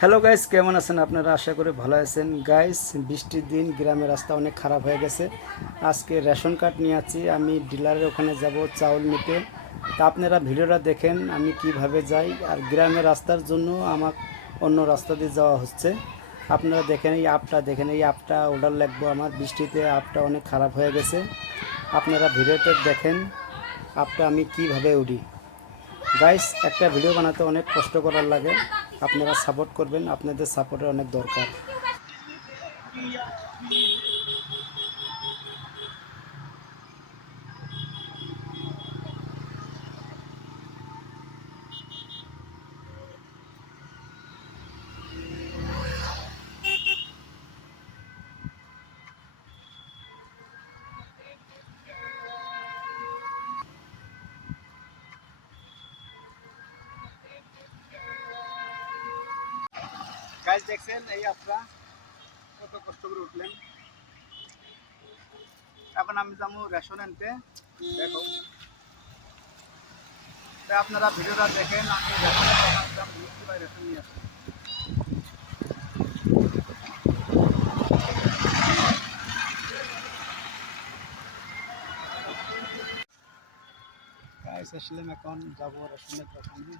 Hello guys, কেমন আছেন আপনারা? আশা করি ভালো আছেন। গাইস, বৃষ্টির দিন, গ্রামের রাস্তা অনেক খারাপ হয়ে গেছে। আজকে রেশন কার্ড নিয়ে আছি, আমি ডিলারের ওখানে যাব চাউল নিতে। তা আপনারা ভিডিওটা দেখেন আমি কিভাবে যাই। আর গ্রামের রাস্তার জন্য আমার অন্য রাস্তা দিয়ে যাওয়া হচ্ছে। আপনারা দেখেন, এই অ্যাপটা অর্ডার লাগবো আমার। বৃষ্টিতে অ্যাপটা অনেক খারাপ হয়ে গেছে। আপনারা ভিডিওতে দেখেন অ্যাপটা আমি কিভাবে উঠি। গাইস, একটা ভিডিও বানাতে অনেক কষ্ট করার লাগে। আপনারা সাপোর্ট করবেন, আপনাদের সাপোর্টের অনেক দরকার। গাইস, দেখছেন এই আপনারা কত কষ্ট করে উঠলেন। এখন আমি যাবো রেশন আনতে। দেখো, আপনারা ভিডিওটা দেখেন, আমি রেশনের দোকানে যাবো, রেশন নিয়ে আসবো। গাইস, আসলাম, এখন যাবো রেশনের দোকানে।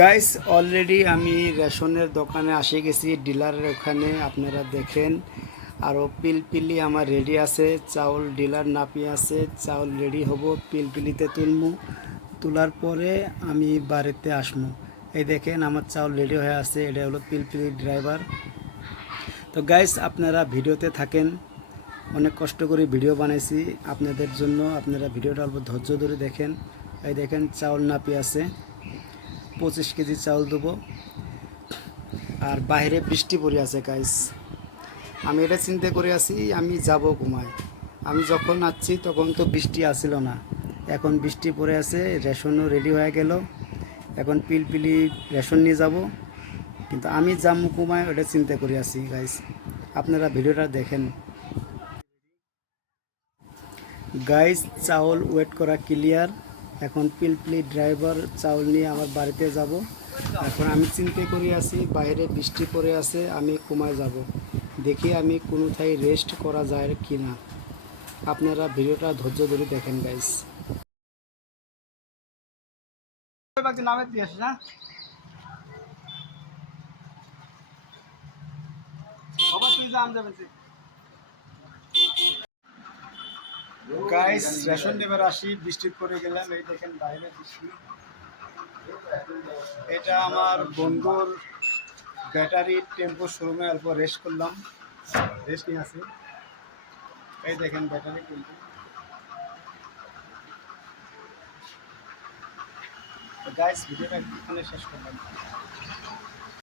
গাইস, অলরেডি আমি রেশনের দোকানে আসে গেছি, ডিলারের ওখানে। আপনারা দেখেন, আরও পিলপিলি আমার রেডি আছে। চাউল ডিলার নাপিয়ে আছে, চাউল রেডি হব, পিলপিলিতে তুলমু। তোলার পরে আমি বাড়িতে আসমু। এই দেখেন আমার চাউল রেডি হয়ে আছে, এটা হলো পিলপিলি ড্রাইভার। তো গাইস, আপনারা ভিডিওতে থাকেন। অনেক কষ্ট করে ভিডিও বানাইছি আপনাদের জন্য। আপনারা ভিডিওটা অল্প ধৈর্য ধরে দেখেন। এই দেখেন চাউল নাপি আছে, 25 কেজি চাউল দেবো। আর বাইরে বৃষ্টি পড়ে আছে গাইস। আমি এটা চিন্তা করে আছি আমি যাব ঘুমায়। আমি যখন আসছি তখন তো বৃষ্টি আসছিল না, এখন বৃষ্টি পড়ে আছে। রেশনও রেডি হয়ে গেল, এখন পিলপিলি রেশন নিয়ে যাব। কিন্তু আমি যাবো ঘুমায়, ওটা চিন্তা করে আছি গাইস। আপনারা ভিডিওটা দেখেন। গাইস, চাউল ওয়েট করা ক্লিয়ার। এখন পিলপিলি ড্রাইভার চাউল নিয়ে আমার বাড়িতে যাব। এখন আমি চিন্তা করে আছি, বাইরে বৃষ্টি পড়ে আছে, আমি কমায় যাব। দেখি আমি কোনোথায় রেস্ট করা যায় কি না। আপনারা ভিডিওটা ধৈর্য ধরে দেখেন গাইস। গাইস, রেশন নেবার আসি, বৃষ্টি পড়ে গেলাম। এই দেখেন বাইরে বৃষ্টি। এটা আমার বন্ধুর ব্যাটারি টেম্পো শোরুমে অল্প রেস্ট করলাম, রেস্ট নিয়ে আসি। এই দেখেন ব্যাটারি টেম্পো। গাইস, ভিডিওটা এখানে শেষ করলাম।